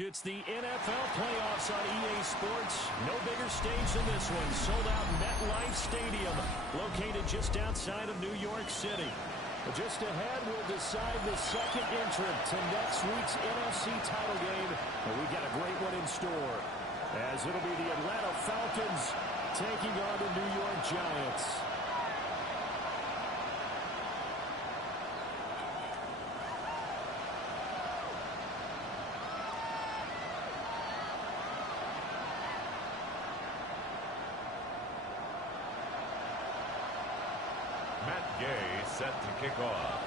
It's the NFL playoffs on EA Sports. No bigger stage than this one. Sold out MetLife Stadium, located just outside of New York City. But just ahead, we'll decide the second entrant to next week's NFC title game. And we've got a great one in store, as it'll be the Atlanta Falcons taking on the New York Giants. Set to kick off.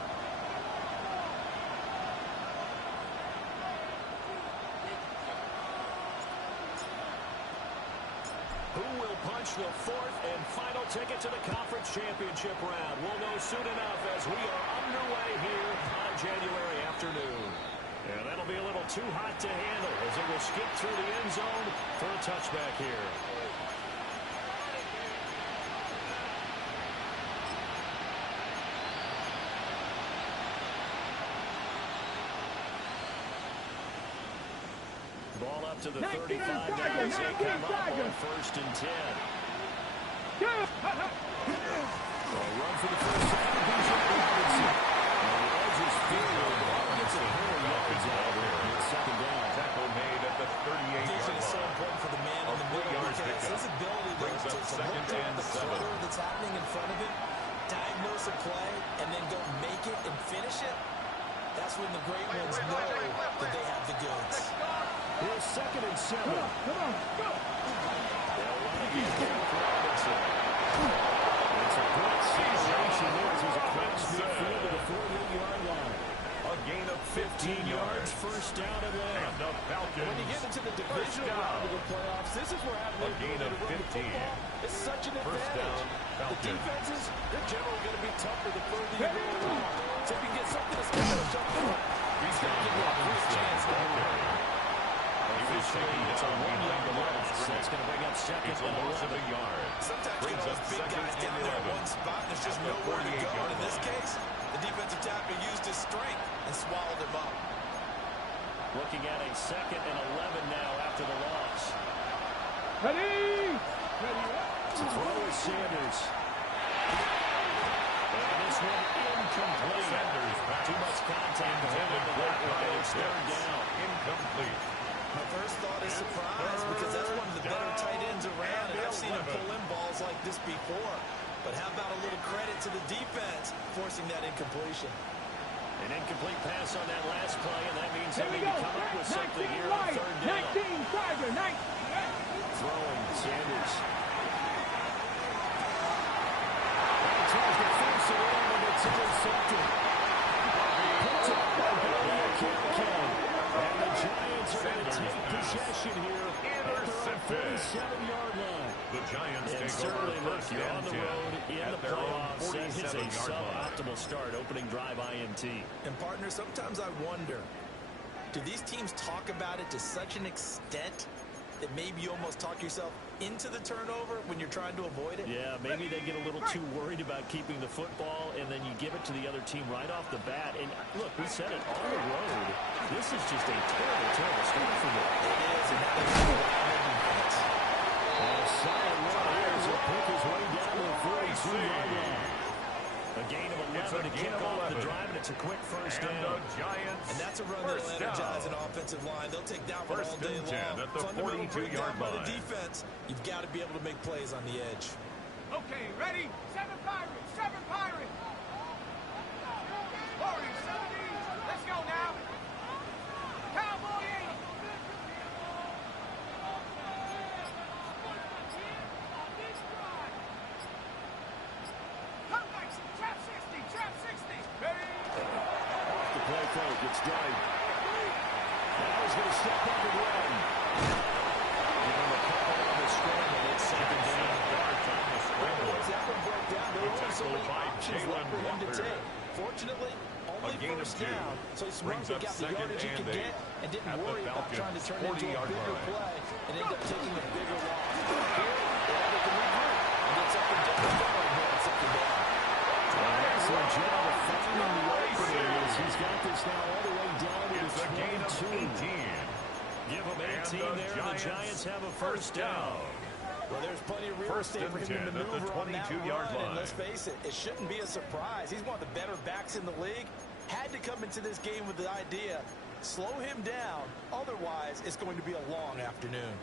Who will punch the fourth and final ticket to the conference championship round? We'll know soon enough as we are underway here on a January afternoon. And that'll be a little too hot to handle as it will skip through the end zone for a touchback here. Ball up to the 35 now as they come up on 1st and 10. Run for the first down. DJ Robinson. And the edge is filled. Gets a couple yards out there. It's second down. Tackle made at the 38-yard line. Vision is so important for the man in the middle because his ability to look at the clutter that's happening in front of him, diagnose a play, and then go make it and finish it. That's when the great ones know that they have the goods. Here's 2nd and 7. Come on, go. They'll run again with Robinson. It's a good separation there as he's across midfield to the 48-yard line. A gain of 15 yards. First down Atlanta. And the Falcons. When you get into the divisional round of the playoffs, this is where having a gain of 15 is such an advantage. First down, Falcons. The defenses, they're generally going to be tougher the further you go along. So if you get something that's going to jump up, he's going to give you a great chance to win. It's a 1-yard loss. That's going to bring up second. It's a loss of a yard. Sometimes you get all those big guys down there in one spot, and there's just nowhere to go. And in this case, the defensive tackle used his strength and swallowed him up. Looking at a 2nd and 11 now after the loss. Ready? To throw is Sanders. And this one incomplete. Sanders back. Too much contact to hold on to that one. It's 3rd down. Incomplete. My first thought is surprise because that's one of the better tight ends around, and I've seen him pull in balls like this before. But how about a little credit to the defense forcing that incompletion? An incomplete pass on that last play, and that means they need to come up with something here on 3rd down. 19, Throwing Sanders. He tries to force it in, and it's intercepted. Puts it up by Billy O'Connell. And the Giants are going to take possession here at their 47-yard line. The Giants and take over first you're on and the 10 road in at the their own playoffs. That is a 47-yard line. suboptimal start, opening drive INT. And partner, sometimes I wonder, do these teams talk about it to such an extent that maybe you almost talk yourself into the turnover when you're trying to avoid it? Yeah, maybe they get a little too worried about keeping the football, and then you give it to the other team right off the bat. And look, we said it on the road. This is just a terrible, terrible start for them. It is, and that is a solid run here as he'll pick his way down to the 42-yard line. A gain of 11 to kick off the drive, and it's a quick first down. And that's a run that'll energize an offensive line. They'll take that one all day long. At the Fundamental breakdown 42-yard by the line. defense. You've got to be able to make plays on the edge. Okay, ready? 7 Pirates, 7 Pirates. 40, 70. Let's go now. Cowboy 80. Trap 60, trap 60. Ready? Off the play fake, it's Dave. Now he's going to step up and run. Give him a couple on the scramble. It's 2nd down. Once that one broke down, there were only so many options left for him to take. Fortunately, only first down, so he smartly got the yardage he could get and didn't worry about trying to turn it into a bigger play and end up taking a bigger loss. Here, they have to regroup and get something different going here on 2nd down. Excellent job of finding the opening as he's got this now all the way down to It's a gain of 22. 18. Give them 18 there, and the Giants have a first down. Well, there's plenty of real estate for him to maneuver on that run, and let's face it, it shouldn't be a surprise. He's one of the better backs in the league. Had to come into this game with the idea, slow him down, otherwise it's going to be a long afternoon.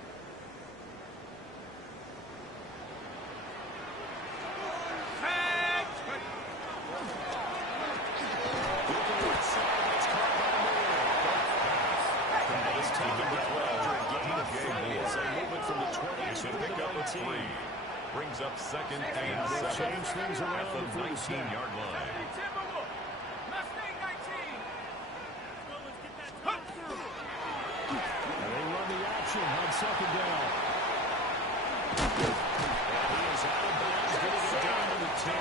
Brings up second and 7 change things around at the 19-yard line. And they run the action on second down. And he is out of bounds, getting it down to the 10.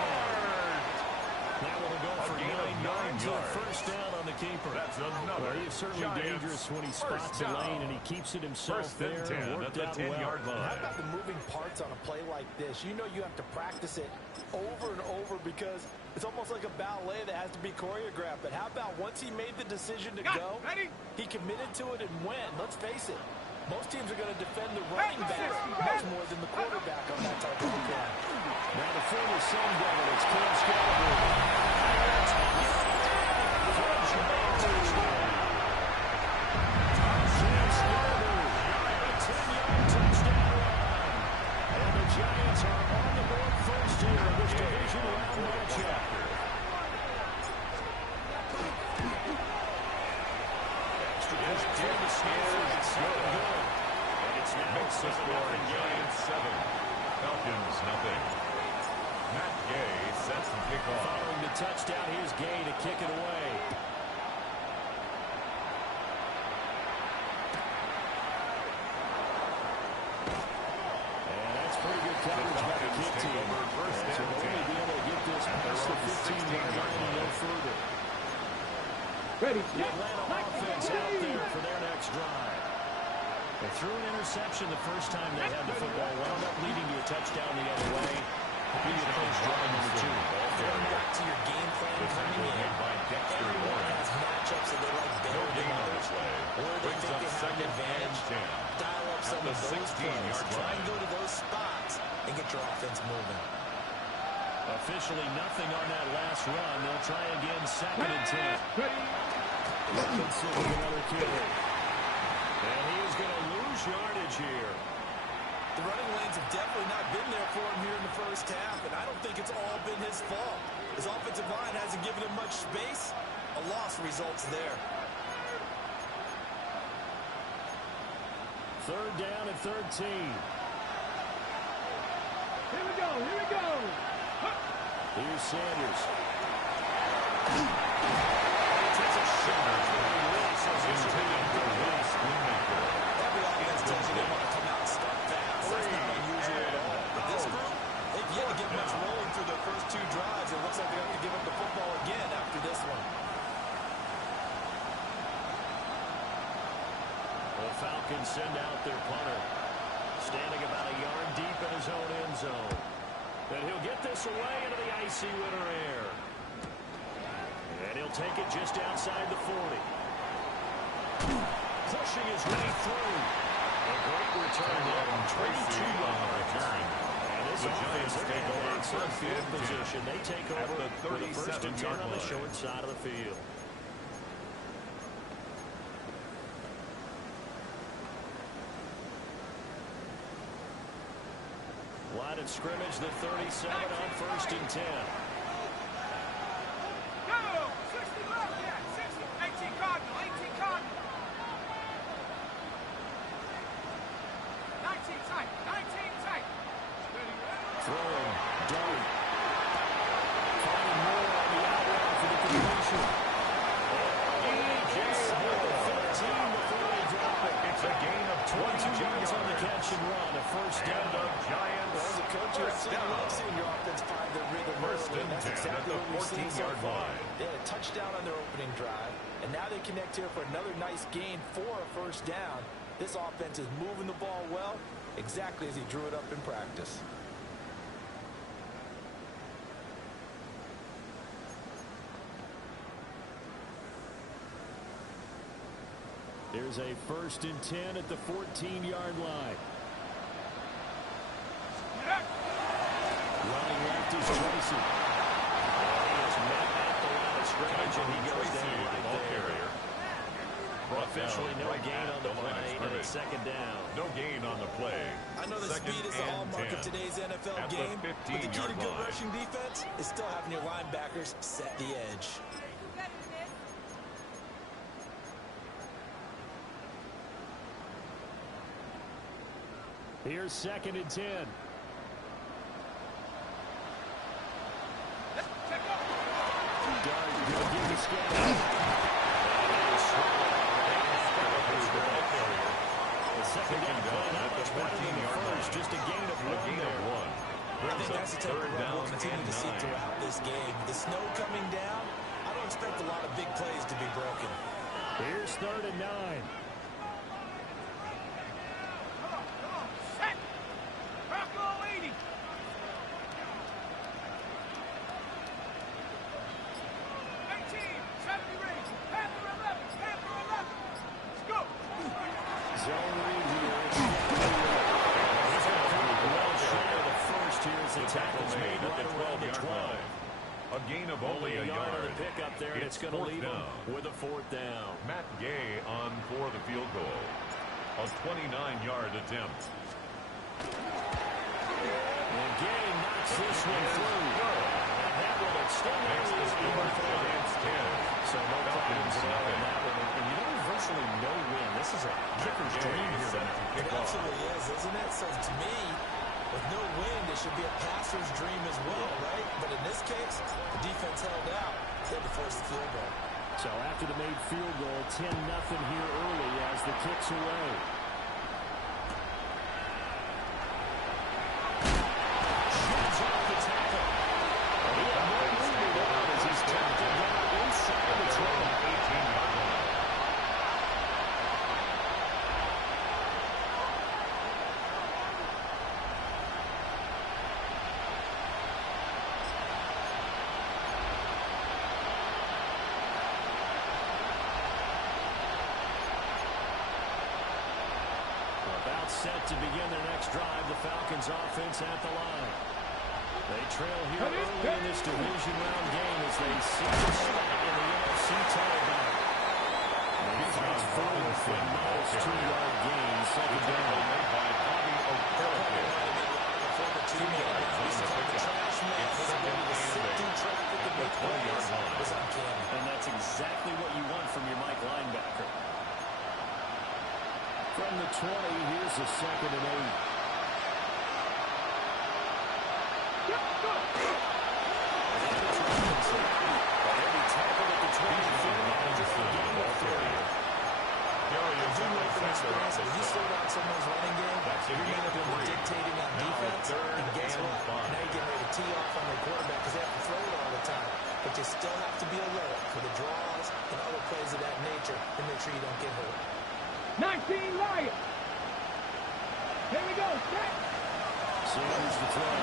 Now it'll go for 9 yards and a first down on the keeper. That's another. Well, he is certainly dangerous when he spots a lane and he keeps it himself there and worked out well. How about the moving parts on a play like this? You know you have to practice it over and over because it's almost like a ballet that has to be choreographed. But how about once he made the decision to go, he committed to it and went. Let's face it, most teams are going to defend the running back much more than the quarterback on that type of play. Now the former Sun Devil, it's Cam Scattergood. Giants are on the board first here in this division round matchup. Extra point to the Steelers. It's not good. And it's now Makes the score Giants 7. Falcons nothing. Matt Gay sets the kickoff. Following the touchdown, here's Gay to kick it away. Coverage by the kick team. So they'll only be able to get this past the 15-yard line and no further. Ready. The Atlanta offense out there for their next drive. They threw an interception the first time they had the football. Wound up leading to a touchdown the other way. Be the first drive number 2. Going back to your game plan coming in. Everyone has matchups that they like better than others. Or they think they have an advantage. Dial up some of those plays. Try and go to those spots and get your offense moving. Officially nothing on that last run. They'll try again, second and 10. Robinson with another carry. And he is going to lose yardage here. The running lanes have definitely not been there for him here in the first half, and I don't think it's all been his fault. His offensive line hasn't given him much space. A loss results there. Third down and 13. Here we go. Here we go. Here's Sanders. Takes a Sanders when he releases intended to release Winmaker. Every offense tells you they want to come out and start fast. That's not unusual at all. But this group, they've yet to get much rolling through their first 2 drives. It looks like they have to give up the football again after this one. The Falcons send out their punter. Standing about a yard deep in his own end zone. And he'll get this away into the icy winter air. And he'll take it just outside the 40. Pushing his way through. A great return there on 22 yards. And this offense take over in some field position. They take over with a first and 10 on the short side of the field. Line of scrimmage, the 37 on first and 10. Go! 60 left, yeah, 60. 18 Cardinal, 18 Cardinal. 19 tight, 19 tight. Throwing, dart. Finding more on the outright for the completion. Just with the 13 before they drop it. It's a gain of 22 yards on the catch and run. A first down. Giants. As a coach, you absolutely love seeing your offense find their rhythm early, and that's exactly what we've seen so far. They had a touchdown on their opening drive, and now they connect here for another nice gain for a first down. This offense is moving the ball well, exactly as he drew it up in practice. Here's is a 1st and 10 at the 14-yard line. Running left is Tracy. He is met at the line of scrimmage, and he goes down right ball there. carrier. Officially no gain on the play, and it's 2nd down. No gain on the play. I know the speed is the hallmark of today's NFL game, but the key to good rushing defense is still having your linebackers set the edge. Here's 2nd and 10. Dart will give the scan. The second down play not much better than the first, just a gain of one there. I think that's the type of run we'll continue to see throughout this game. The snow coming down, I don't expect a lot of big plays to be broken. Here's 3rd and 9. A gain of only a yard. On the pickup there, and it's going to leave him with a 4th down. Matt Gay on for the field goal. A 29-yard attempt. And Gay knocks this one through. And that will extend Next is number 10. So no Falcons in that one. And you know, virtually no win. This is a kicker's dream here. It absolutely is, isn't it? So to me, with no win, it should be a passer's dream as well, right? But in this case, the defense held out. They had to force the field goal. So after the made field goal, 10-0 here early as the kick's away. Shoots off the tackle. He had no movement on as he's tackled down inside the 18-yard line. Set to begin their next drive, the Falcons offense at the line. They trail here early in this division round game as they see the spot in the NFC title battle. Defense forward for a nice 2-yard gain, 2nd down. Made by Bobby O'Connor. And that's exactly what you want from your Mike linebacker. From the 20, here's a 2nd and 8. Heavy tackle at the 25. When you slow down someone's running game, you're going to be dictating on defense. And guess what? Now you're getting ready to tee off on their quarterback because they have to throw it all the time. But you still have to be alert for the draws and other plays of that nature to make sure you don't get hurt. 19 Lions. Here we go. Set. Sanders to throw.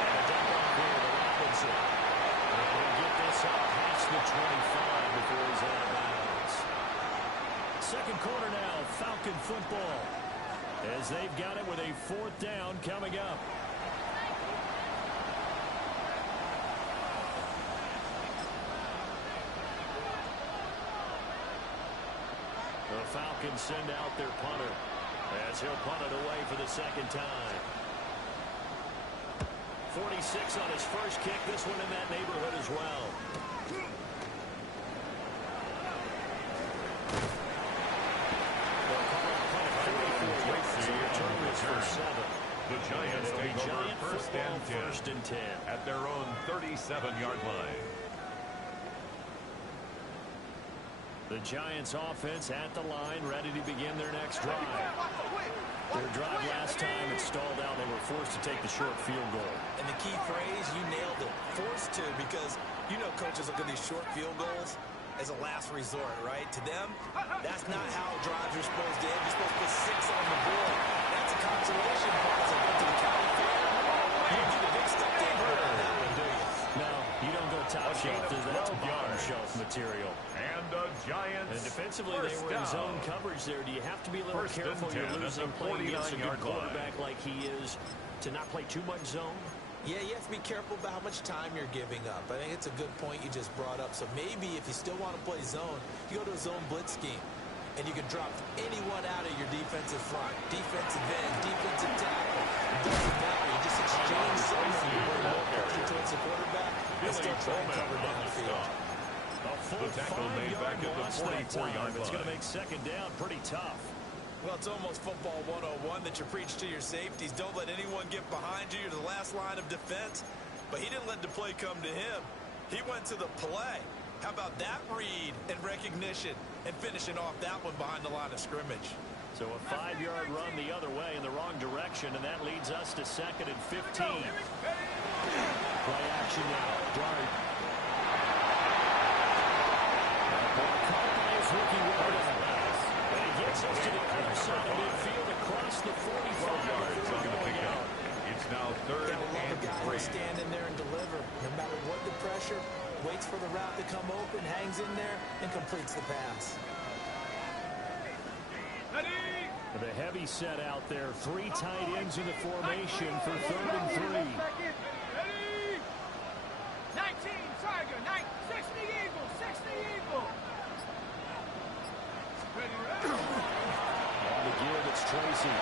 And a dump off here to Robinson. And he'll get this up past the 25 before he's out of bounds. 2nd quarter now, Falcon football. As they've got it with a 4th down coming up. The Falcons send out their punter as he'll punt it away for the 2nd time. 46 on his first kick. This one in that neighborhood as well. The Giants take over 1st and 10 at their own 37-yard line. The Giants offense at the line, ready to begin their next drive. Their drive last time, it stalled out. They were forced to take the short field goal. And the key phrase, you nailed it. Forced to, because you know coaches look at these short field goals as a last resort, right? To them, that's not how drives are supposed to end. You're supposed to put 6 on the board. That's a consolation prize. I went to the county fair. You don't get a big stuff to hurt on that one, do you? No, you don't go top shelf. That's bottom shelf material. And the Giants. And defensively, they were in zone coverage there. Do you have to be a little careful? You're losing playing against a good quarterback like he is to not play too much zone? Yeah, you have to be careful about how much time you're giving up. I think it's a good point you just brought up. So maybe if you still want to play zone, you go to a zone blitz scheme. And you can drop anyone out of your defensive front. Defensive end, defensive tackle. It doesn't matter. You just exchange someone. You bring more pressure towards the quarterback and still try and cover downfield. A full 5-yard loss that time. It's going to make second down pretty tough. Well, it's almost football 101 that you preach to your safeties. Don't let anyone get behind you. You're the last line of defense. But he didn't let the play come to him. He went to the play. How about that read and recognition and finishing off that one behind the line of scrimmage? So a 5-yard run the other way in the wrong direction, and that leads us to 2nd and 15. Play action now. Dart. Caught by his rookie running. And he gets us to the other side of midfield across the 45 yards. It's now 3rd and 3. Stand in there and deliver. No matter what the pressure, waits for the route to come open, hangs in there, and completes the pass. The heavy set out there. 3 tight ends in the formation for 3rd and 3. Ready? 19, Tiger. 60 Eagle. 60 Eagle. Ready? On the give, it's Tracy.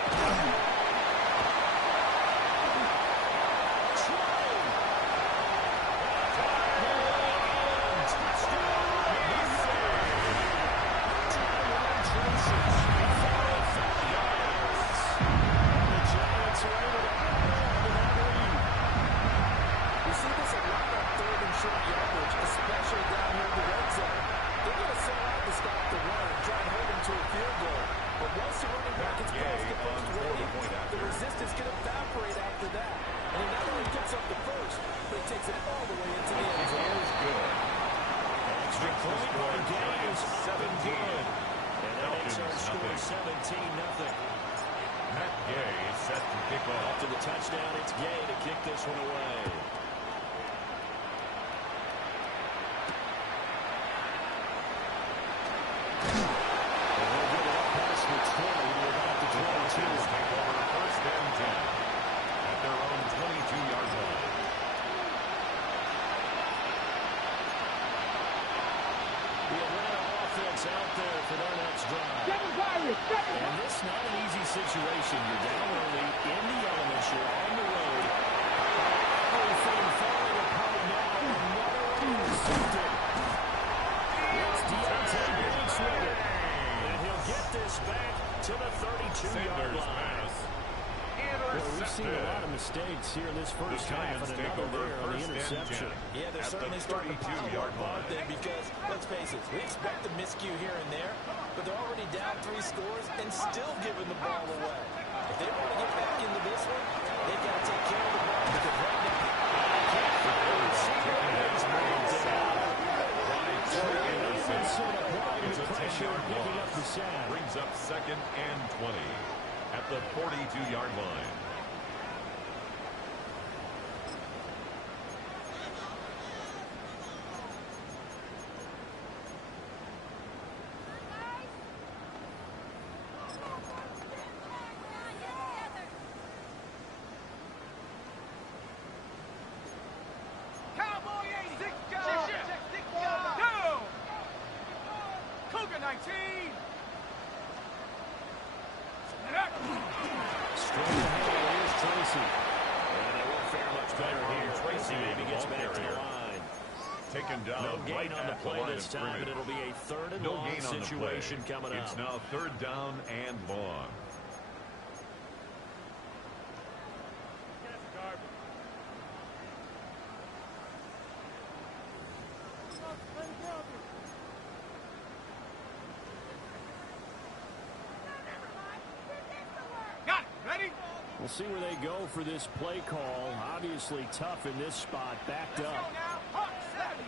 And this is not an easy situation. You're down early in the elements. You're on the road. Everything falling apart now. Another intercepted. It's Deontay Banks with it. And he'll get this back to the 32-yard line. Well, we've seen a lot of mistakes here in this first half, and another there on the interception. Yeah, they're certainly starting to pile up then because, let's face it, we expect a miscue here and there, but they're already down 3 scores and still giving the ball away. If they want to get back into this one, they've got to take care of the ball because right now, they can't find a receiver. Brings up 2nd and 20 at the 42-yard line. Cowboy 80. Go. Cougar 19. Straight ahead, here's Tracy. And it won't fare much better here. Tracy maybe gets back to the line. Taken down. No gain on the play this time, scrimmage. but it'll be a 3rd and long situation coming up. It's now 3rd down and long. Got it. Ready? We'll see where they go for this play call. Obviously tough in this spot, backed Let's up. go now. Hawk 7. 60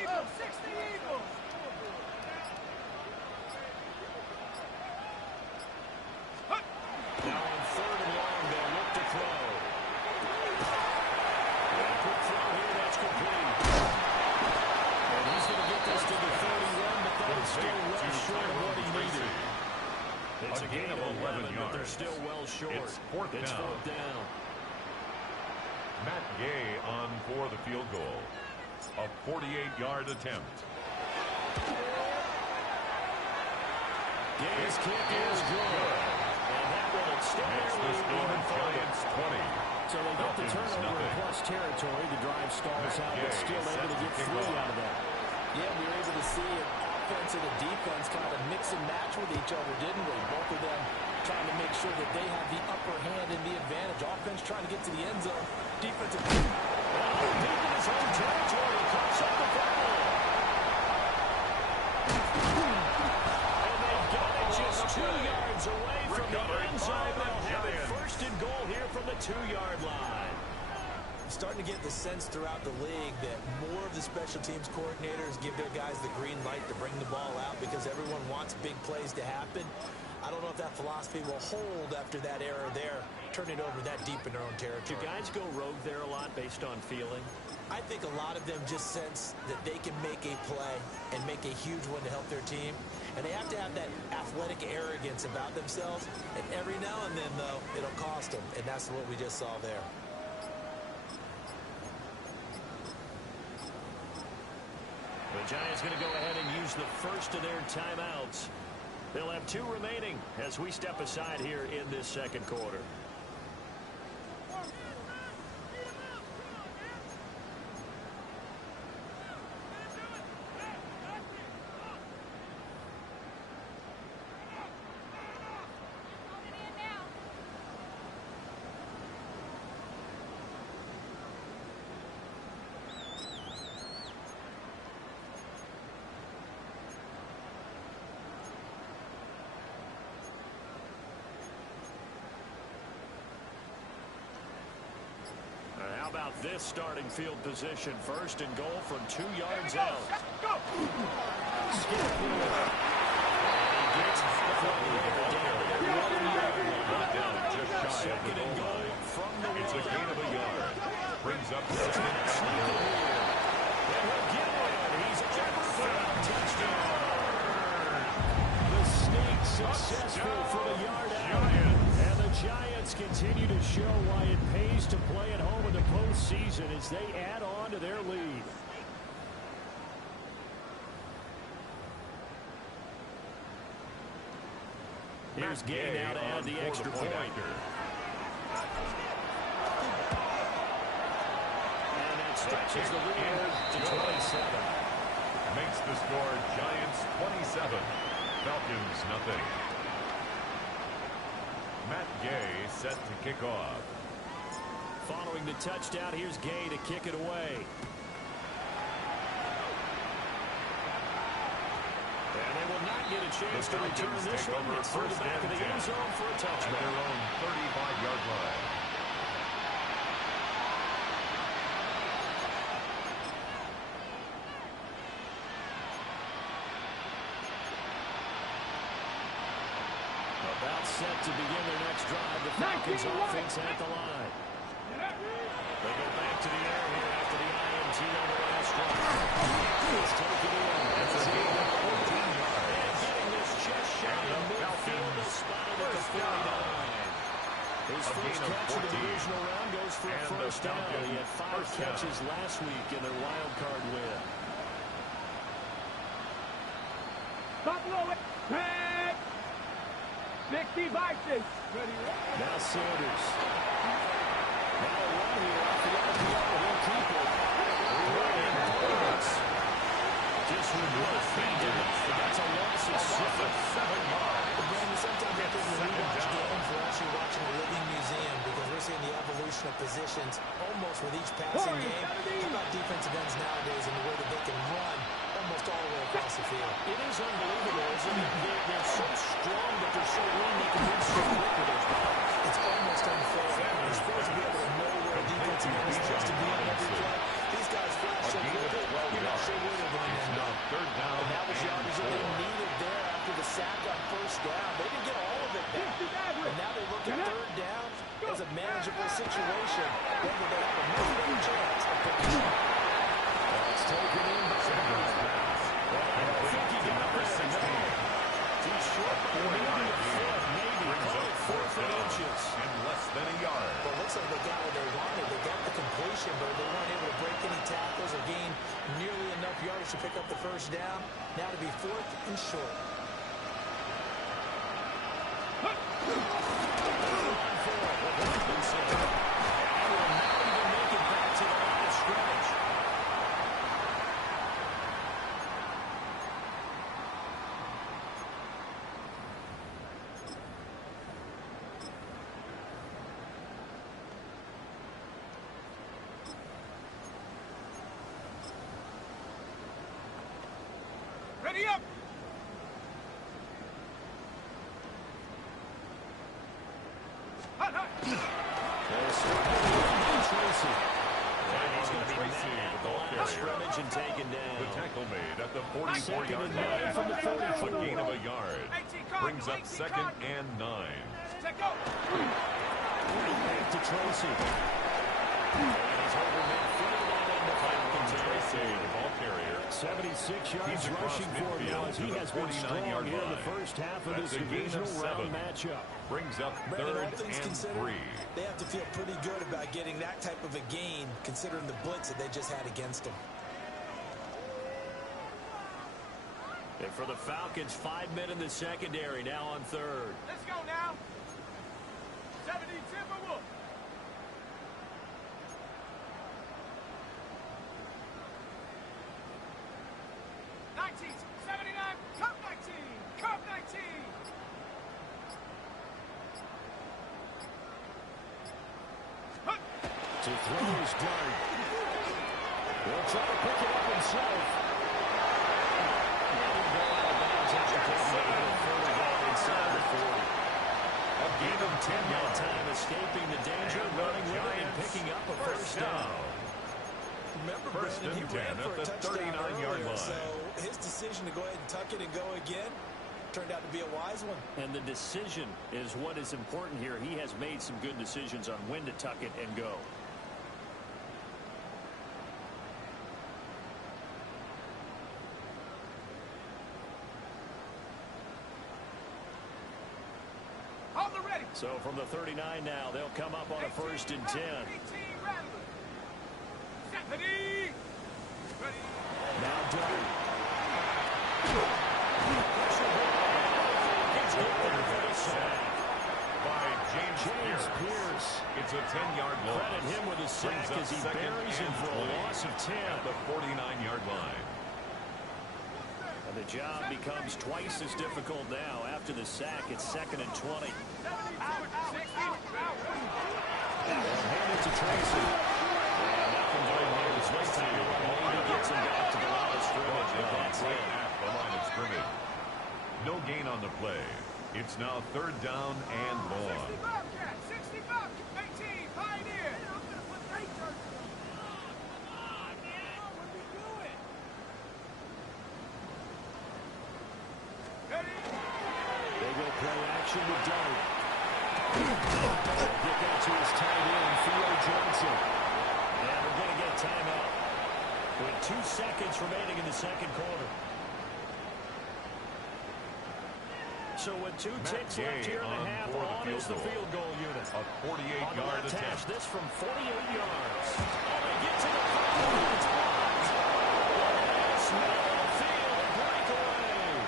Eagles. 60 Eagles. Now on 3rd and long, they'll look to throw. And a quick throw here, that's complete. And short. It's fourth down. Matt Gay on for the field goal. A 48-yard attempt. Gay's kick is good. And that will extend Makes the score Giants 20. So they get the turnover in plus territory. The drive stalls out, but still able to get 3 out of that. Yeah, we were able to see an offense and a defense kind of mix and match with each other, didn't we? Both of them trying to make sure that they have the upper hand and the advantage. Offense trying to get to the end zone. Defensive. Deep in his own territory. Cuts up the ball. And they've got it just 2 yards away from the end zone. They'll have it first and goal here from the 2-yard line. Starting to get the sense throughout the league that more of the special teams coordinators give their guys the green light to bring the ball out because everyone wants big plays to happen. I don't know if that philosophy will hold after that error there, turning it over that deep in their own territory. Do guys go rogue there a lot based on feeling? I think a lot of them just sense that they can make a play and make a huge one to help their team. And they have to have that athletic arrogance about themselves. And every now and then, though, it'll cost them. And that's what we just saw there. The Giants going to go ahead and use the first of their timeouts. They'll have 2 remaining as we step aside here in this second quarter. How about this starting field position? First and goal from 2 yards out. Go! Skip forward. And he gets the play there down to the 1 yard line. Second and goal from the 1. It's a gain of a yard. Brings up second And he'll get it. He's over for a touchdown. The sneak successful for the yard out. And the Giants continue to show why it pays to play at home in the postseason as they add on to their lead. Here's Gay now to add the extra point. And that stretches the lead to 27. Makes the score Giants 27. Falcons nothing. Matt Gay set to kick off. Following the touchdown, here's Gay to kick it away. And they will not get a chance to return this one. It's through the back of the end zone for a touchdown. At their own 35-yard line. About set to begin their next drive. The Falcons offense at the line. They go back to the air here after the INT on the last drive. He's taken in. That's a gain of 14 yards. And getting this just shy of midfield, the spot at the 49. His first catch of the divisional round goes for a first down. He had 5 catches last week in their wild card win. Buffalo, head! 60 Vikings. Now Sanders. Now a run here off the RPO. He'll keep it. Ryan Burns. Just reverse fingers. That's a loss of 7 yards. Brandon, sometimes I think when we watch games, we're actually watching a living museum because we're seeing the evolution of positions almost with each passing game. How about defensive ends nowadays and the way that they can run almost all the way across the field? It is unbelievable, isn't it? They're so strong, but they're so lean they can move so quick with those balls. It's almost unfair. You're supposed to be able to know where a defensive end is supposed to be on every play. These guys flash so quickly, you're not sure where they're going to end up. Third down. And that was yardage that they needed there after the sack on first down. They didn't get all of it back. And now they look at third down as a manageable situation. Whether they have a no chance of picking up. It's taken in by Sanders. I don't think he got there. He's short by maybe a foot, maybe. Call it 4 inches. Bird. They weren't able to break any tackles or gain nearly enough yards to pick up the first down. Now to be 4th and short. Ready up! Hot, hot! Scrimmage and taken down. The tackle made at the 44-yard line. From the 44. A gain of a yard. Brings up 2nd and 9. Set go! Back to Tracy. He's over midfield and the Falcons Tracy, the ball carrier. 76 yards rushing for him now as he has been strong here in the first half of this divisional round matchup. Brings up Brandon, 3rd all things and considered, 3. they have to feel pretty good about getting that type of a gain considering the blitz that they just had against them. And for the Falcons, 5 men in the secondary now on 3rd. Let's go now! 70 Timberwolves! Cup 19! Cup 19! To throw his dart. He'll try to pick it up himself. A gain of 10 yards. Time escaping the danger, running with it, and picking up a first down. Remember, First Brandon, he and 10 ran for at a the touchdown 39-yard earlier, line. so his decision to go ahead and tuck it and go again turned out to be a wise one. And the decision is what is important here. He has made some good decisions on when to tuck it and go. Hold the ready! So from the 39 now, they'll come up on a 1st and 10. 18 Rattler! Set ready! Ready! Now Dart. By James Pierce. It's a 10-yard loss. Credit him with a sack as he buries him for a loss of 10. At the 49-yard line. And the job becomes twice as difficult now. After the sack, it's 2nd and 20. Hand it to Tracy. Nothing going on this way. Maybe gets him back to the line of scrimmage, but that's it. At the line of scrimmage. No gain on the play. It's now 3rd down and long. 60 Bobcat, 60 Bobcat, 18 Pioneer. Ready? They go play action with Dart. Get that to his tight end, Theo Johnson. And we're going to get timeout with 2 seconds remaining in the second quarter. So with 2 ticks left here in the half, on is the field goal unit. A 48-yard attempt. This from 48 yards. Oh, they get to the field. It's blocked. Smith on the field, a breakaway.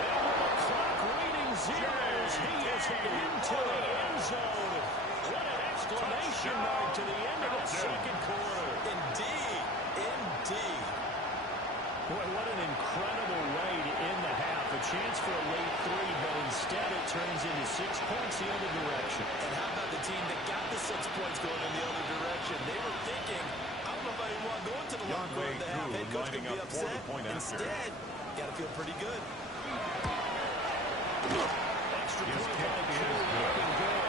And with the clock reading zeros, he is headed into the end zone. What an exclamation mark to the end of the second quarter. Indeed. Indeed. Boy, what an incredible way to end the half. A chance for a late 3, but instead it turns into 6 points the other direction. And how about the team that got the 6 points going in the other direction? They were thinking, I don't know if I even want to go into the long run of the half. Head coach could be upset. Instead, got to feel pretty good. Extra His point kick by is Q, good. looking good.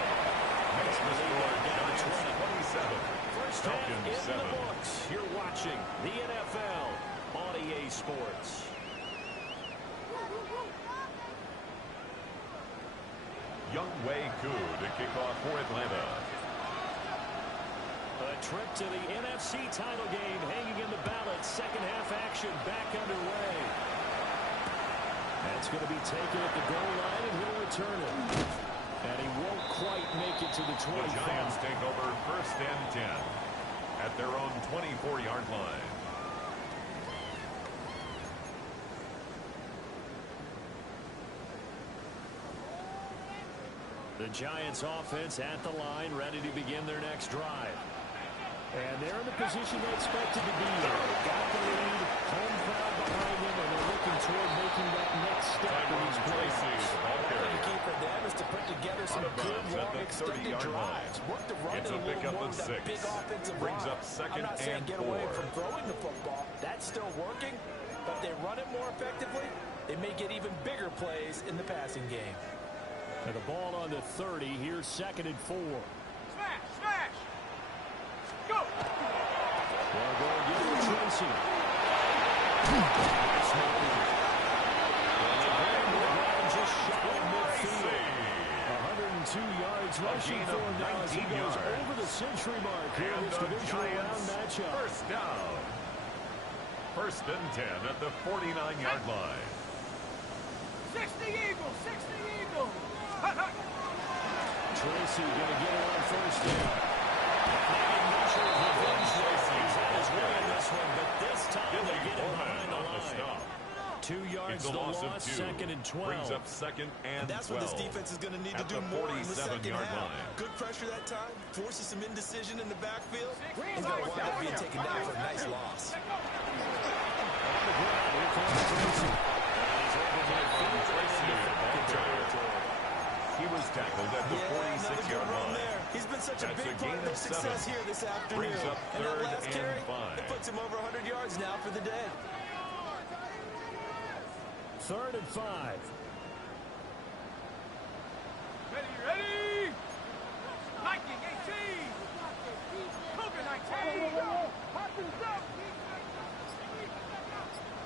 Makes the score Giants 27. First half in Falcons the 7. books. You're watching the NFL on EA Sports. Young Wei Koo to kick off for Atlanta. A trip to the NFC title game hanging in the balance. Second half action back underway. That's going to be taken at the goal line, and he'll return it. And he won't quite make it to the 25. The Giants take over 1st and 10 at their own 24-yard line. The Giants offense at the line, ready to begin their next drive. And they're in the position they expected to be in. Got the lead, home crowd behind them, and they're looking toward making that next step in these playoffs. The key for them is to put together some good, long, extended drives. Work the run It's a a pickup little more of with that 6. big offensive Brings line. up 2nd I'm not saying and get away 4. from throwing the football. That's still working, but they run it more effectively. They may get even bigger plays in the passing game. And the ball on the 30. Here's 2nd and 4. Smash, smash. Go. They'll go again with Tracy. Just shy of midfield. 102 yards rushing for him now as he goes over the century mark here in this divisional round matchup. 1st down. 1st and 10 at the 49-yard line. 60 Eagles, 60 Eagles. Tracy going to get it on 1st down. Maybe measure of revenge. He's on his way in this one, but this time they get him behind the line. 2 yards the loss, 2nd and 12. Brings up 2nd and 12. That's what this defense is going to need to do more in the second half. Good pressure that time, forces some indecision in the backfield. He's going to wind up being taken down for a nice loss. On the ground, here comes Tracy. He's over midfield and territory. He was tackled at the 46-yard line. He's been such a big part of their success here this afternoon. Brings up and that 3rd last and carry, 5. it puts him over 100 yards now for the day. 3rd and 5. Ready, ready. Viking 18. Cougar 19. Hopkins up.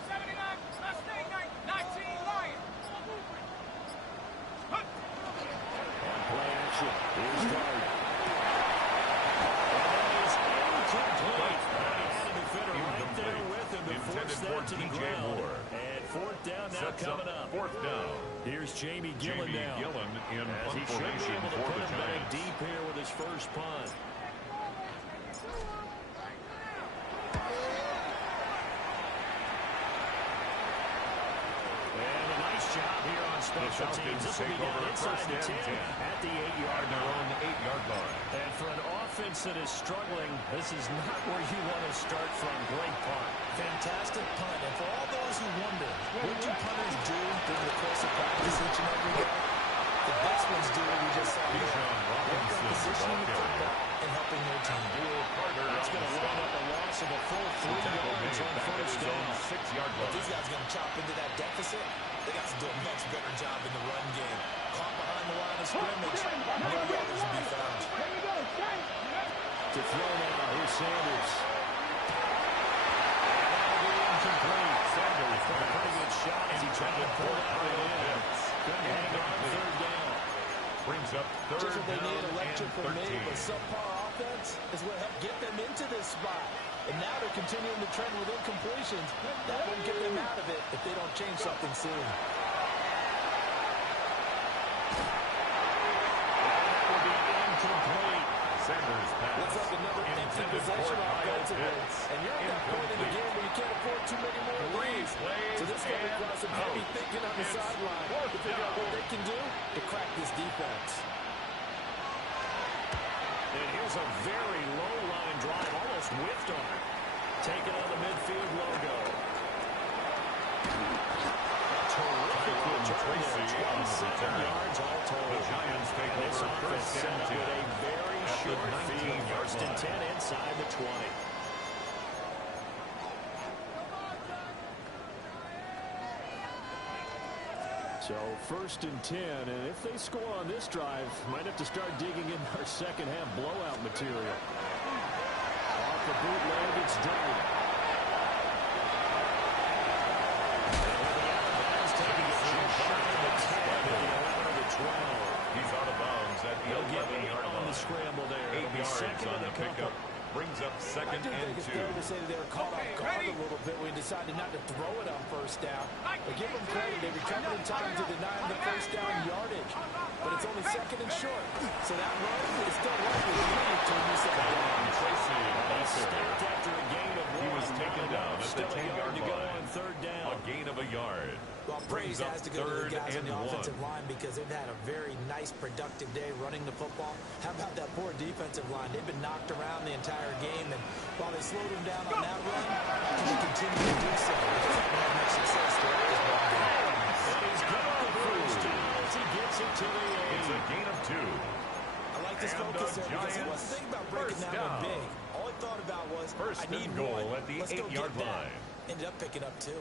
79. Mustang 19. Lion. Play action. Here's Dart. And it's incomplete. And the defender right there with him to force that to the ground. And 4th down now coming up. 4th down. Here's Jamie Gillen now. Gillen in As he should be formation able to for put the him back Giants. deep here with his first punt. And a nice job here on special teams. This will be down inside the 10 at the 8-yard Their line. own 8-yard line. And for an offense that is struggling, this is not where you want to start from. Great punt. Fantastic punt. And for all those who wonder, what do punters do during the course of practice each and every day? The best ones do what we just saw here. Work on positioning the football and helping their team. That's going to wind up a loss of a full 3 yards on 1st down. 6-yard If line. these guys are going to chop into that deficit, they got to do a much better job in the run game. Caught behind the line of scrimmage, no yards will be found. To throw now, here's Sanders. And that'll be incomplete. Sanders with a pretty good shot as he tried to pull that one in. Couldn't hang on 3rd down. Brings up 3rd Just what they down need, electric and from me, 13. but subpar offense is what helped get them into this spot. And now they're continuing to trend with incompletions. That won't get them out of it if they don't change something soon. That will be incomplete. Sanders pass. Looks like another empty possession offensively. And you're at that point in the game where you can't afford too many more leads. So this is going to require some heavy thinking on the sideline to figure out what they can do to crack this defense. And here's a very low line drive, almost whiffed on it. Taken on the midfield logo. Terrific return there. 27 yards all told. The Giants take This over offense 1st set and up 10. with a very short field. 1st and 10 line. inside the 20. So 1st and 10, and if they score on this drive, might have to start digging in our second half blowout material. Off the bootleg, it's done. Taking it just shy of the 10 at the 11 of the 12. He's out of bounds at the They'll get 11-yard on line. the scramble there. 8 It'll be yards 2nd on and the a couple. pickup. Brings up second I do and think it's 2. fair to say that they were caught off guard a little bit when we decided not to throw it on first down. But give them credit, they recovered in time to deny them the first down yardage. But it's only second and short. So that run is still likely to lead to a new second down. Tracy Stopped after a gain of 1. He was taken down at the Still a 10-yard to go line. on third down. A gain of a yard. Well, praise Brings up has to go to the third guys on and the 1. offensive line because they've had a very nice, productive day running the football. How about that poor defensive line? They've been knocked around the entire game, and while they slowed them down on that run, they continue to do so. They just haven't had much success throughout this ball game. And he's got the first down as he gets it to the 8. It's a gain of 2. I like this And focus the there because he Giants wasn't thinking about breaking first that one down. big. All he thought about was, First I need and goal one. at the Let's go 8-yard get that. line. Ended up picking up 2.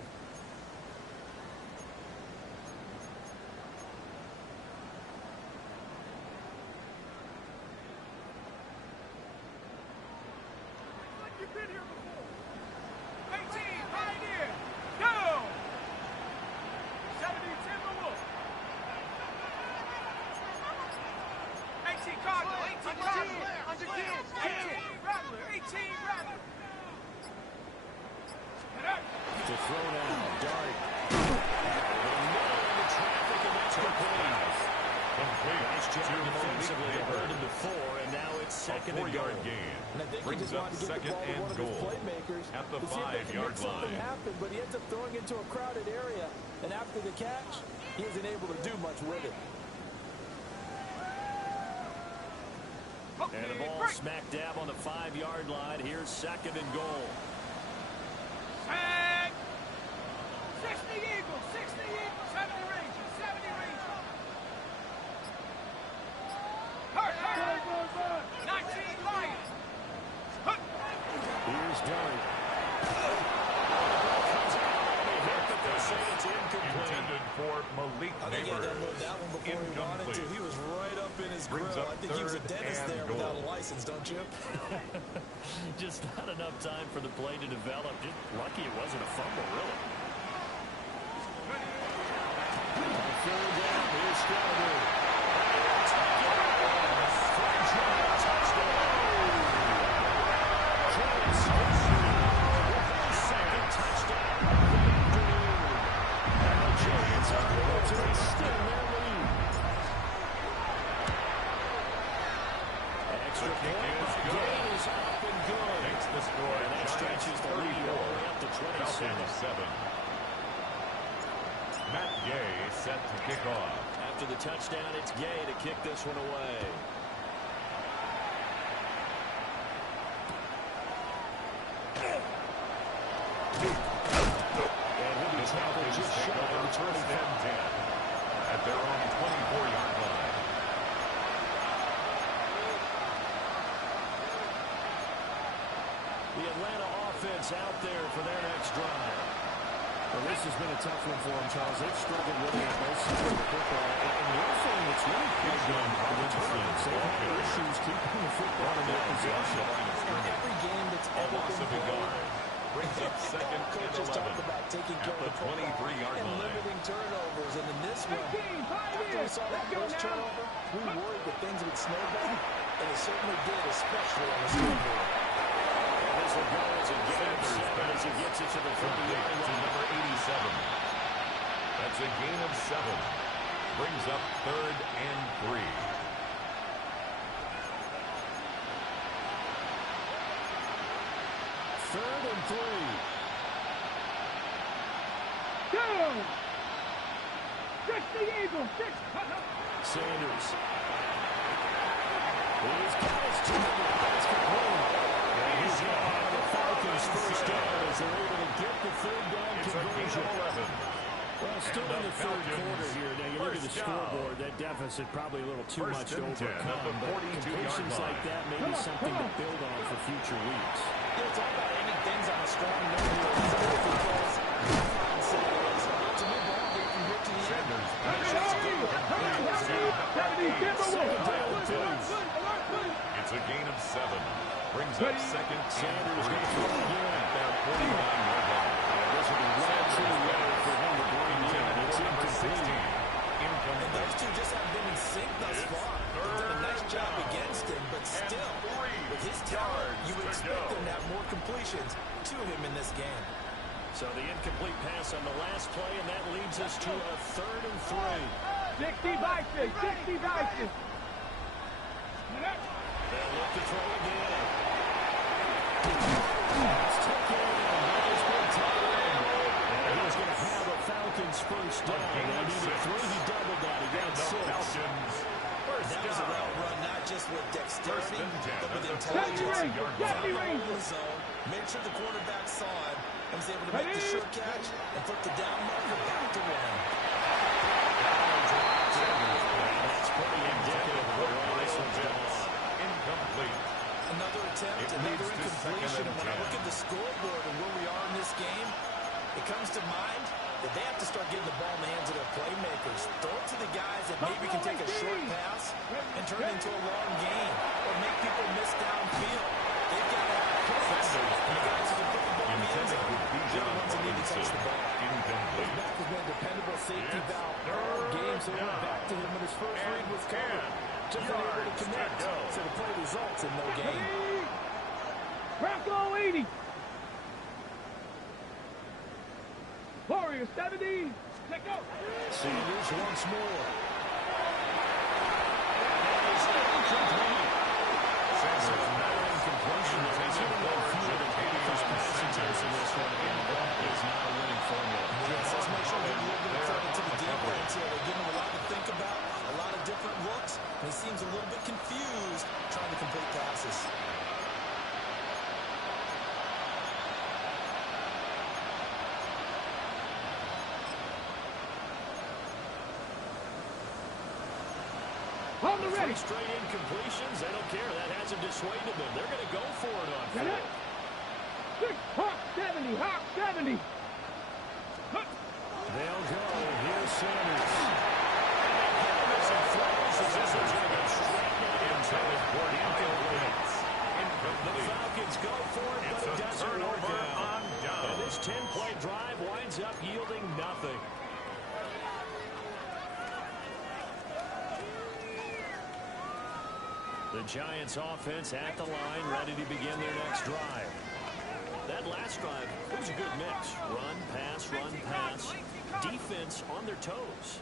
You've been here before. 18, Pioneer. Go! 70, Timberwolf. 18, Cardinal. 18, Cardinal. Under 18, Rattler. 18, Rattler. To throw down, Dart. The traffic, and that's complete. Nice job defensively. They hurt him to 4, and now it's second and goal. 4-yard gain. And I think he Brings just up wanted to get the second ball to and one of his goal playmakers at the to see if they can 5-yard make something line. happen, but he ends up throwing into a crowded area, and after the catch, he isn't able to do much with it. And the ball smack dab on the 5-yard line. Here's second and goal. Sack. 60 Eagles. 60 Eagles. 70 Rangers. 70 Rangers. Hurt. 19 Lions. Here's Dart. They say it's incomplete. Intended for Malik I think he had to Neighbors. unload that one before he wanted to. He was right up in his grill. Brings up I think he was a third dentist and there goal. without a license, don't you? Just not enough time for the play to develop. Just lucky it wasn't a fumble, really. Third down, here's Strawberry. Second touchdown. And the Giants are able to extend their lead. Extra point. Gain is up and good. Takes the score. And that stretches the lead all the way up to 27. Falcons 7. Matt Gay set to kick off. After the touchdown, it's Gay to kick this one away. And he'll be tackled just short of the 25. At their own 24-yard line. The Atlanta offense out there for their next drive. Well, this has been a tough one for them, Charles. They've struggled really on both sides of the football. And the other thing that's really plagued them against the Saints, they've had issues keeping the football in their possession. In every game that's A ever loss been of a played, yard. Brings up second and coaches 11. talk about taking care At of the the football 23-yard and line. limiting turnovers. And in this one, 18, after we Pioneer. saw that Let's go first now. turnover, we worried that things would snowball, and it certainly did, especially on the scoreboard. And this will go as a gain of 7 as he gets it to the 30-yard To line. number 87. That's a gain of 7. Brings up third and 3. Third and 3. Go! 60 Eagles. Sanders. He's got his 200 basket home. And he's going to have the Falcons first down as they're able to get the third down It's a gain conversion. of 11. Well, still in the third quarter here. Now, you look at the First down. scoreboard, that deficit probably a little too much First to and 10 at the overcome. But 42-yard completions line. like that may be something to build on for future weeks. Yeah, it's all about ending things on a strong note here. Because mindset is, it's a new ball game from here to the end. Sanders. It's a gain of 7. Brings up second and 3. Sanders going to throw again. At their 49-yard line. This will be right through the way for him to bring in. It's Number incomplete. 16. And those two just haven't been in sync thus far. They've done a nice job against him, but still, with his talent, you would expect them to have more completions to him in this game. So the incomplete pass on the last play, and that leads us to a 3rd and 3. 60 Vikings, 60 Vikings. They'll look to throw again. It's taken in. He's been tied in. And he's going to have a Falcons first down. They needed 3. He doubled that. He got 6. That was a route run, not just with dexterity, but with intelligence. Jackie Found the zone, made sure the quarterback saw it, and was able to make the sure catch and flip the down marker back to one. That's pretty indicative of where this one's going. Incomplete. Another attempt, another incompletion. And when I look at the scoreboard and where we are in this game, it comes to mind that they have to start getting the ball in the hands of their playmakers. Throw it to the guys that maybe can take a short pass and turn it into a long gain or make people miss downfield. They've got to have points. And the guys who can put the ball in the end zone, they're the ones that need to touch the ball. His back has been a dependable safety valve all game, so he went back to him when his first read was covered. Just unable to connect, so the play results in no gain. Bronco 80. Warrior 70. Let go. Sanders once more. Let's make sure we give a little bit of credit to the defense here. They're giving him a lot to think about, a lot of different looks, and he seems a little bit confused trying to complete passes. On the ready. 3 straight incompletions. They don't care. That hasn't dissuaded them. They're going to go for it on 4th. Hawk 70. Hawk 70. They'll go. Here's Sanders. Missing throws as this one's going to go straight intended for the incomplete. The Falcons go for it, but it doesn't work out. And this 10-play drive winds up yielding nothing. The Giants offense at the line, ready to begin their next drive. That last drive, it was a good mix. Run, pass, defense on their toes.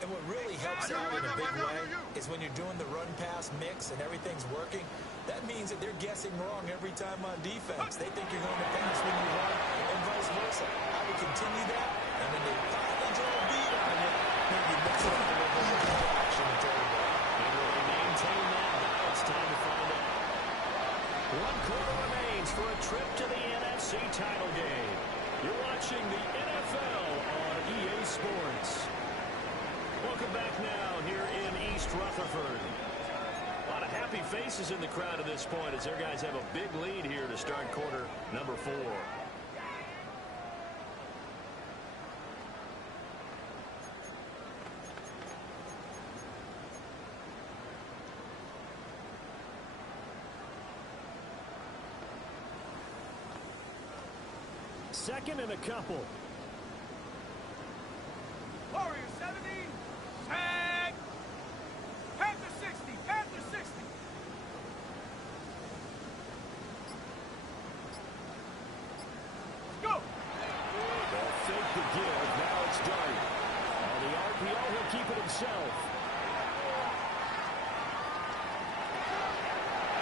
And what really helps out in a big way is when you're doing the run-pass mix and everything's working, that means that they're guessing wrong every time on defense. They think you're going to pass when you run and vice versa. I would continue that, and when they finally draw a beat on you, maybe mix it up a little bit with action and throw it back. And will they maintain that? Now it's time to find out. 1 quarter remains for a trip to the NFC title game. You're watching the NFL on EA Sports. Welcome back now here in East Rutherford. A lot of happy faces in the crowd at this point as their guys have a big lead here to start quarter number 4. Second and a couple. Warrior 70. Tag. Panther 60. Panther 60. Go. They'll fake the give. Now it's Dart. On the RPO, he'll keep it himself.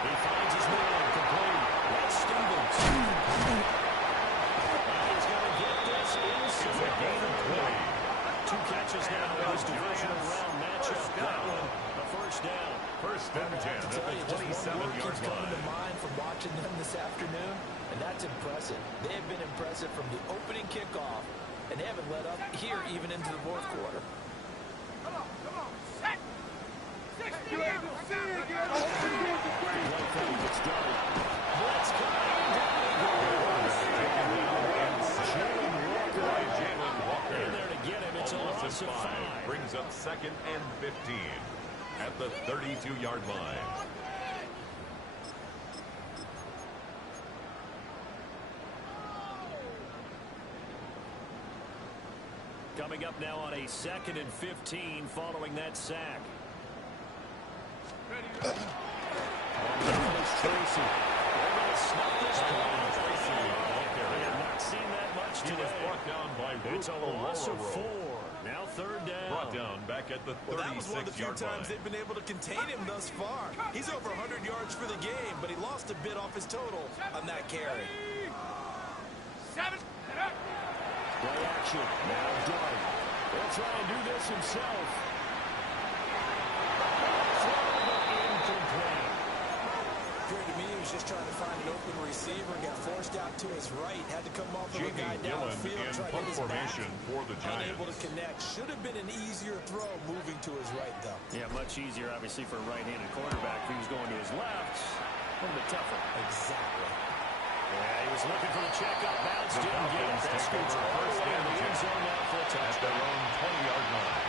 He finds his man. Complete. That's Stevens. He's going to get this inside. It's a gain of 20. 2 catches now in this divisional round matchup. That one, a first down. First and 10 at the 27-yard coming to line. mind from watching them this afternoon, and that's impressive. They have been impressive from the opening kickoff, and they haven't let up here even into the 4th quarter. Come on. Set. 60 Eagles. It's Dart. Blitz coming. Down he goes. Jalen Walker. In there to get him. It's a loss of 5. Brings up 2nd and 15 at the 32-yard line. Coming up now on a 2nd and 15 following that sack. Ready. Tracy. They're going to snap this one. I have not seen that much today. He was brought down by It's a loss of 4. Now 3rd down. Brought down back at the 36-yard line. Well, that was one of the few times they've been able to contain him thus far. He's over 100 yards for the game, but he lost a bit off his total on that carry. 7. Play action. Now Dart. He'll try and do this himself. Incomplete. Appeared to me he was just trying to find an open receiver and got forced out to his right. Had to come off of a guy downfield, try to hit his back. For the Giants. Unable to connect. Should have been an easier throw moving to his right, though. Yeah, much easier, obviously, for a right-handed quarterback. If he was going to his left, a little bit tougher. Exactly. Yeah, he was looking for the check up bounce. Didn't get it. That scoots all the way in the end zone now for a touchdown. At their own 20-yard line.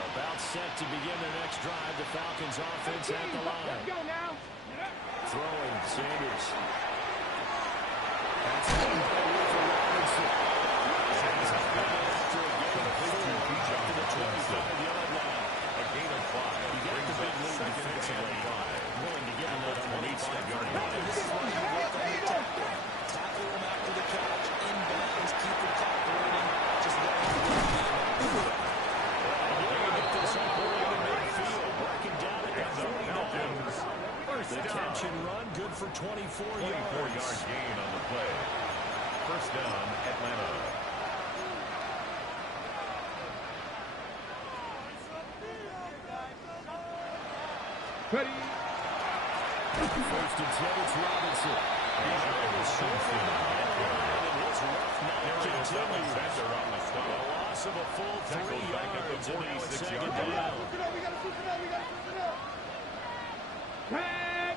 About set to begin their next drive. The Falcons offense at the line. Let's go now. Throwing Sanders. That's for Robinson. Sanders has got it after a gain of 4 to the 25-yard line. A gain of 5. He got the big lead defensively. Willing to give him that underneath stuff. This is what you work on the tackle. Tackle him after the catch. Inbounds. Keep the clock running. Just let him run the game out the way. The catch and run, good for 24 yards. 24-yard gain on the play. First down, Atlanta. Ready. First and 10, it's Robinson. He's on the stop. A loss of a full 3 yards, and now it's 2nd down. We got to switch it up. Tag.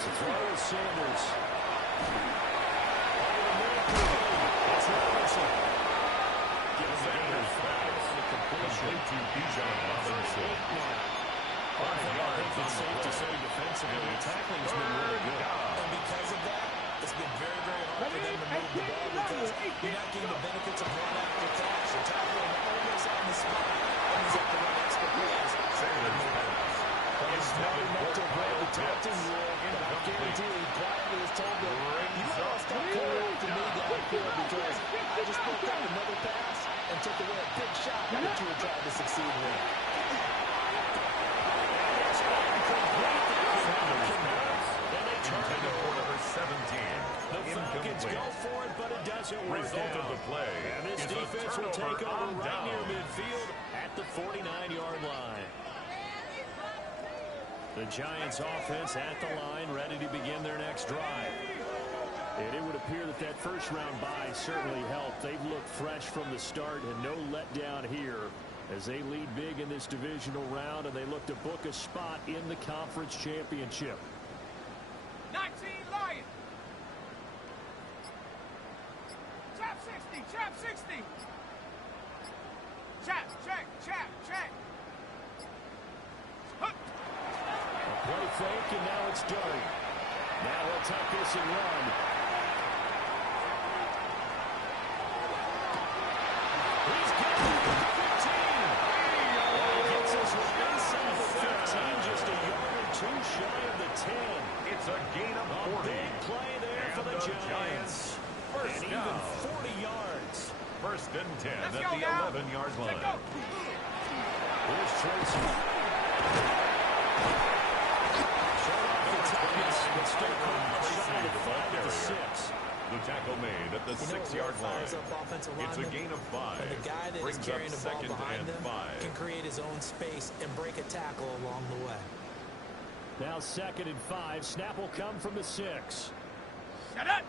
To throw is Sanders. It's Robinson. Gives Sanders 5 on the completion. To Bijan Robinson. I think it's safe to say defensively, the tackling's been really good. And because of that, it's been very, very hard for them to move the ball because you're not getting the benefits of run after catch. You're tackling almost on the spot, and he's at the right extra plays. Sanders pass. He's smart enough to avoid the taunting rule, but I guarantee he quietly has told them, you don't want to stop coming after me downfield because I just broke out another pass and took away a big shot that you were trying to succeed with. Intended for number 17. The Falcons go for it, but it doesn't work Result out. of the play And this is a defense will turnover take over on right down. near midfield at the 49-yard line. The Giants offense at the line, ready to begin their next drive. And it would appear that that first-round bye certainly helped. They've looked fresh from the start and no letdown here as they lead big in this divisional round, and they look to book a spot in the conference championship. 19 Lions. Chap 60. Chap 60. Chap. Check. Chap. Check. A play fake, and now it's Dart. Now he'll tuck this and run. He's got it at the 15. Gets us inside the 15, just a yard or two shy of the 10. It's a gain of 40. A big play there And for the the Giants. First And down. even 40 yards. First and 10 Let's at go the now. 11-yard Let's line. go. Here's Tracy. Short off the targets, but still shy of 5 to 6. The tackle made at the 6-yard line. It's a gain of 5. When the guy that is Brings up carrying the ball second behind and them 5. can create his own space and break a tackle along the way. Now 2nd and 5. Snap will come from the 6. Shut up.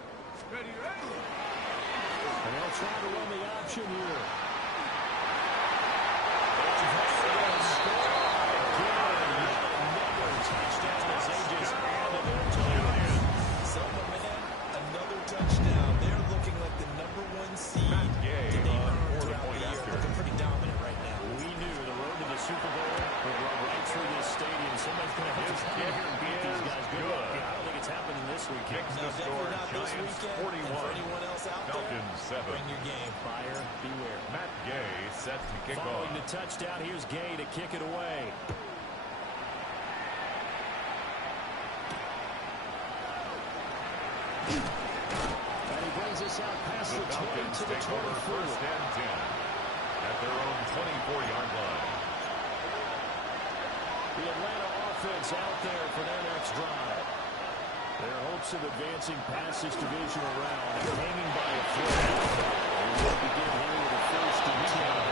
Ready. And they'll try to run the option here. Another touchdown as they just added it to the end. Selma, man, another touchdown. They're looking like the #1 seed. Gay They on earned quarter throughout point the year. after. Looking pretty dominant right now. We knew the road to the Super Bowl would run right through this stadium. So much set to kick off. Following the touchdown, here's Gay to kick it away. And he brings us out past the 20 to the 24. First and 10 at their own 24-yard line. The Atlanta offense out there for their next drive. Their hopes of advancing past this divisional round are hanging by a thread. And we'll begin here with a first and 10.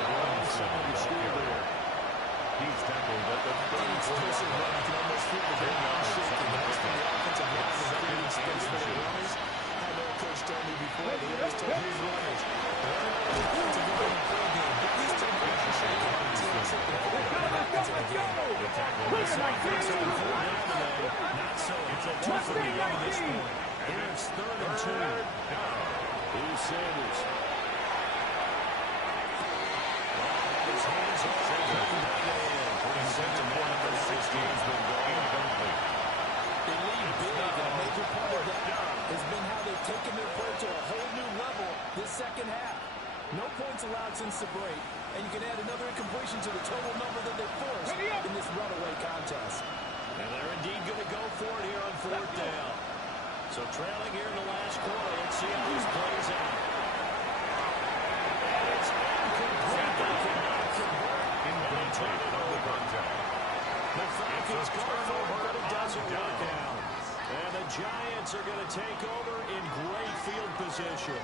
He's tackled at the 34-yard line. You can almost feel the big shake and the rest of the offensive line is creating space for their runners. Had no coach tell me before he always told his runners, run out of the offensive line and play game. Get these two guys to shake on the team tripping forward and back into the game. The tackle is Not so. It's a tough for me on this point. Here it's 3rd and 2. Here's Sanders. His hands are number 16 has been going incomplete. They lead big, and a major part of that has been how they've taken their play to a whole new level this second half. No points allowed since the break, and you can add another incompletion to the total number that they forced in this runaway contest. And they're indeed going to go for it here on 4th down. So trailing here in the last quarter. Let's see how this plays out. And it's incomplete. The Falcons going for it, but it doesn't work out. And the Giants are going to take over in great field position.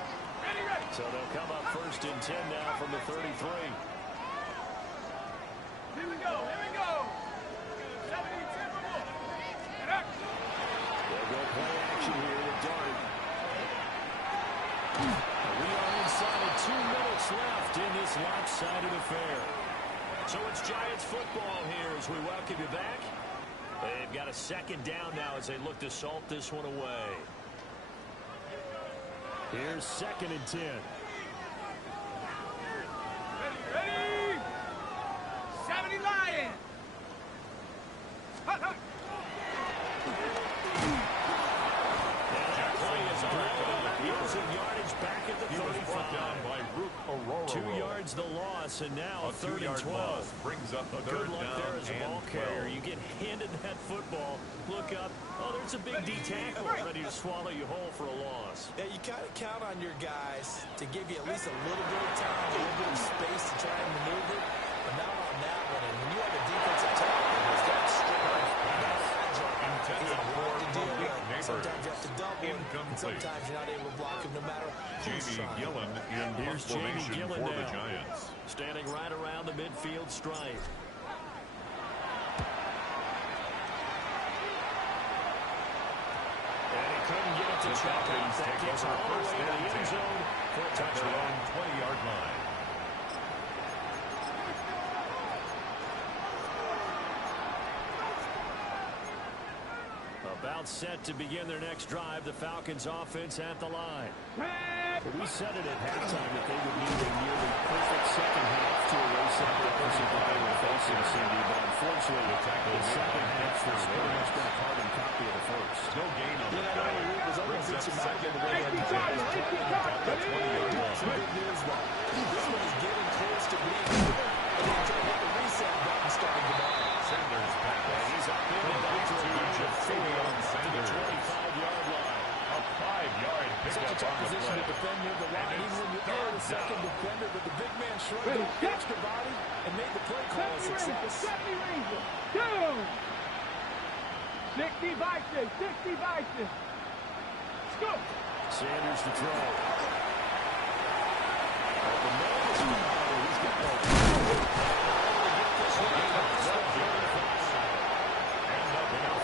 So they'll come up 1st and 10 now from the 33. Here we go, here we go. 70-10 for more. And up. They'll go play action here with Dart. We are inside of 2 minutes left in this lopsided affair. So it's Giants football here as we welcome you back. They've got a 2nd down now as they look to salt this one away. Here's 2nd and 10. Ready? 70 Lions. Hut, hut. That play is losing yardage back at the 35. 2 yards the loss, and now 3rd and 12. Brings up A good luck there as a ball carrier. You get handed that football, look up, oh, there's a big D tackle ready to swallow you whole for a loss. Yeah, you kind of count on your guys to give you at least a little bit of time, a little bit of space to try and maneuver, but not on that one. And when you have a defensive tackle who's got strength, it's hard to deal with. Sometimes you have to double, and sometimes you're not able to block him no matter who's Jamie trying. Gillen in Here's Jamie formation Gillen for the now, Giants. standing right around the midfield stripe. And he couldn't get it to check out. That gets all the way to the end zone for a touchdown. 20-yard line. About set to begin their next drive. The Falcons offense at the line. We said it at halftime that they would need a nearly perfect second half to erase that deficit that they were facing, Cindy. But unfortunately, the second half was pretty much been a carbon copy of the first. No gain on the Yeah, play. it was almost Brings up insurmountable 2nd the way and that 10 at the 20-yard line. Some big news, though. This one is getting close to being over. And they're trying to hit the reset button starting tomorrow. Sanders pass. He's up in the back to Fabian Sanders. 25-yard line. A 5-yard Such a pickup tough on the position play. to defend near the line, even when you're in a second defender, but the big man shrugged off the extra body and made the play call a 70 success. Rangers. Go. 60 Vikings. 60 Vikings. Go. Sanders to throw. The man is he's got the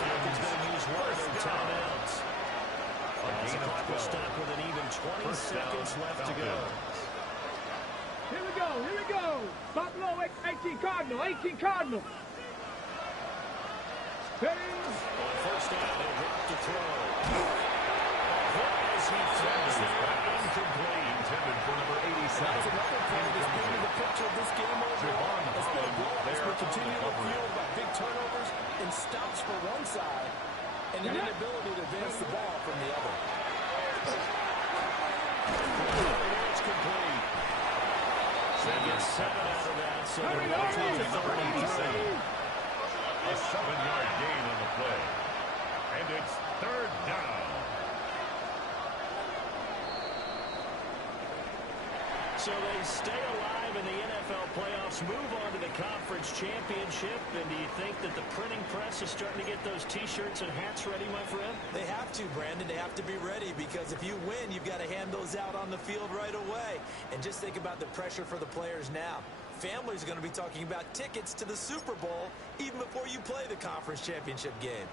Falcons going to use one of their timeouts. The clock will stop with an even 20 seconds left to go. Here we go. Here we go. Buffalo 18 Cardinal. 18 Cardinal. Ready. On 1st down, they drop to throw. As he throws there, incomplete. Intended for number 87. That's another play that's painting the picture of this game overall. It's been a blowout that's been continually fueled by big turnovers and stops for one side and an inability to advance the ball from the other. It's complete. They get 7 out of that. So Hurry, they're back hurry, to 33. A 7-yard gain on the play. And it's third down. So they stay alive in the NFL playoffs, move on to the conference championship. And do you think that the printing press is starting to get those T-shirts and hats ready, my friend? They have to, Brandon. They have to be ready because if you win, you've got to hand those out on the field right away. And just think about the pressure for the players now. Families are going to be talking about tickets to the Super Bowl even before you play the conference championship game.